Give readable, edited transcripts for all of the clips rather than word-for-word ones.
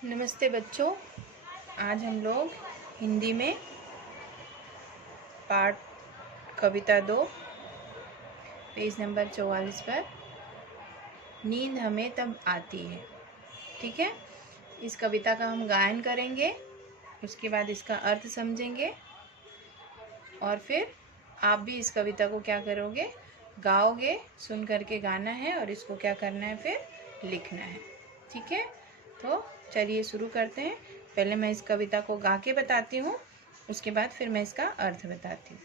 नमस्ते बच्चों। आज हम लोग हिंदी में पाठ कविता 2 पेज नंबर 44 पर नींद हमें तब आती है। ठीक है, इस कविता का हम गायन करेंगे, उसके बाद इसका अर्थ समझेंगे और फिर आप भी इस कविता को क्या करोगे, गाओगे। सुन करके गाना है और इसको क्या करना है, फिर लिखना है। ठीक है, तो चलिए शुरू करते हैं। पहले मैं इस कविता को गा के बताती हूँ, उसके बाद फिर मैं इसका अर्थ बताती हूँ।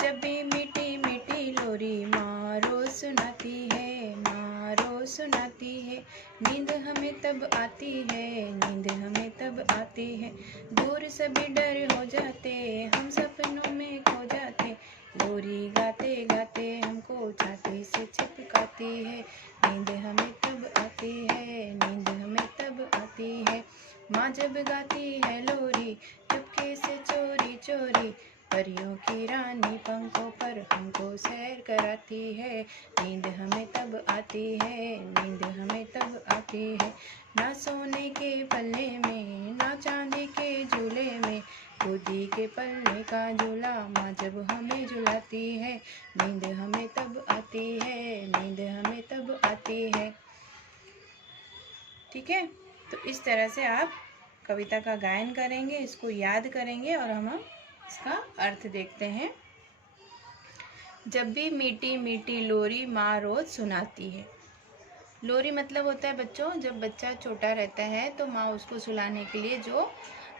जब भी मीठी मीठी लोरी मारो सुनाती है, मारो सुनाती है, नींद हमें तब आती है, नींद हमें तब आती है। दूर सभी डर हो जाते, हम सपनों में खो जाते, लोरी गाते गाते हमको छाती से चिपकाती है। नींद हमें तब आती है, नींद हमें तब आती है। माँ जब गाती है लोरी चुपके से चोरी चोरी, परियों की रानी पंखों पर हमको सैर कराती है। नींद हमें तब आती है, नींद हमें तब आती है। ना सोने के पल्ले में, ना चांदी के झूले में, गोदी के पल्ले का झूला माँ जब हमें झुलाती है। नींद हमें तब आती है, नींद हमें तब आती है। ठीक है, तो इस तरह से आप कविता का गायन करेंगे, इसको याद करेंगे और हम इसका अर्थ देखते हैं। जब भी मीठी मीठी लोरी माँ रोज सुनाती है। लोरी मतलब होता है बच्चों, जब बच्चा छोटा रहता है तो माँ उसको सुलाने के लिए जो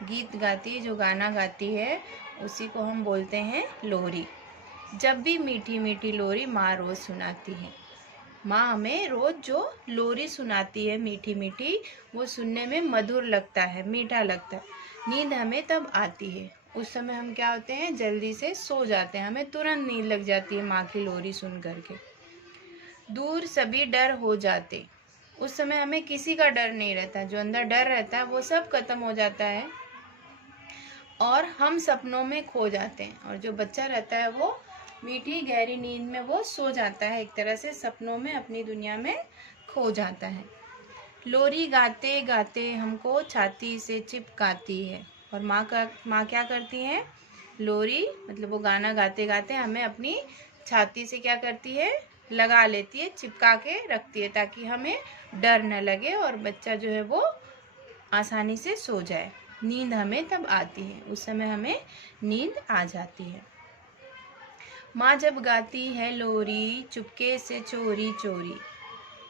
गीत गाती है, जो गाना गाती है, उसी को हम बोलते हैं लोरी। जब भी मीठी मीठी लोरी माँ रोज सुनाती है। माँ हमें रोज जो लोरी सुनाती है मीठी मीठी, वो सुनने में मधुर लगता है, मीठा लगता है। नींद हमें तब आती है, उस समय हम क्या होते हैं, जल्दी से सो जाते हैं, हमें तुरंत नींद लग जाती है माँ की लोरी सुन करके। दूर सभी डर हो जाते, उस समय हमें किसी का डर नहीं रहता, जो अंदर डर रहता है वो सब खत्म हो जाता है और हम सपनों में खो जाते हैं। और जो बच्चा रहता है वो मीठी गहरी नींद में वो सो जाता है, एक तरह से सपनों में अपनी दुनिया में खो जाता है। लोरी गाते गाते हमको छाती से चिपकाती है। और माँ क्या करती है, लोरी मतलब वो गाना गाते गाते हमें अपनी छाती से क्या करती है, लगा लेती है, चिपका के रखती है, ताकि हमें डर न लगे और बच्चा जो है वो आसानी से सो जाए। नींद हमें तब आती है, उस समय हमें नींद आ जाती है। माँ जब गाती है लोरी चुपके से चोरी चोरी।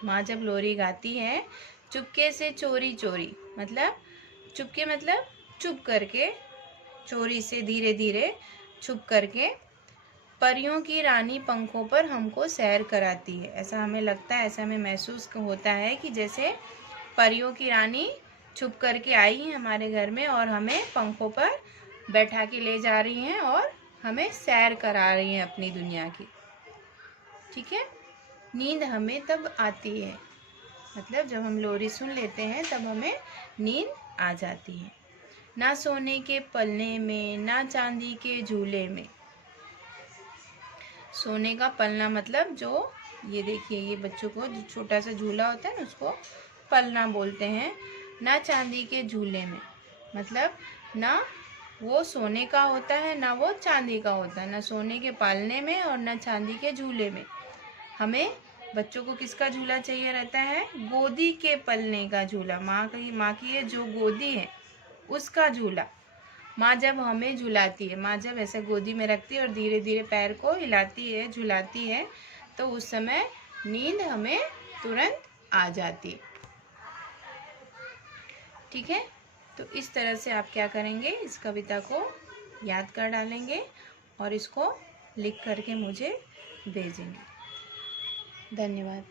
माँ जब लोरी गाती है चुपके से चोरी चोरी, मतलब चुपके मतलब चुप करके, चोरी से धीरे धीरे छुप करके, परियों की रानी पंखों पर हमको सैर कराती है। ऐसा हमें लगता है, ऐसा हमें महसूस होता है कि जैसे परियों की रानी छुप करके आई है हमारे घर में और हमें पंखों पर बैठा के ले जा रही हैं और हमें सैर करा रही हैं अपनी दुनिया की। ठीक है, नींद हमें तब आती है, मतलब जब हम लोरी सुन लेते हैं तब हमें नींद आ जाती है। ना सोने के पलने में, ना चांदी के झूले में। सोने का पलना मतलब जो, ये देखिए, ये बच्चों को जो छोटा सा झूला होता है ना, उसको पलना बोलते हैं। ना चांदी के झूले में, मतलब ना वो सोने का होता है ना वो चांदी का होता है, ना सोने के पालने में और ना चांदी के झूले में। हमें बच्चों को किसका झूला चाहिए रहता है, गोदी के पलने का झूला। माँ की ये जो गोदी है उसका झूला। माँ जब हमें झुलाती है, माँ जब ऐसे गोदी में रखती है और धीरे धीरे पैर को हिलाती है, झुलाती है, तो उस समय नींद हमें तुरंत आ जाती है। ठीक है, तो इस तरह से आप क्या करेंगे, इस कविता को याद कर डालेंगे और इसको लिख करके मुझे भेजेंगे। धन्यवाद।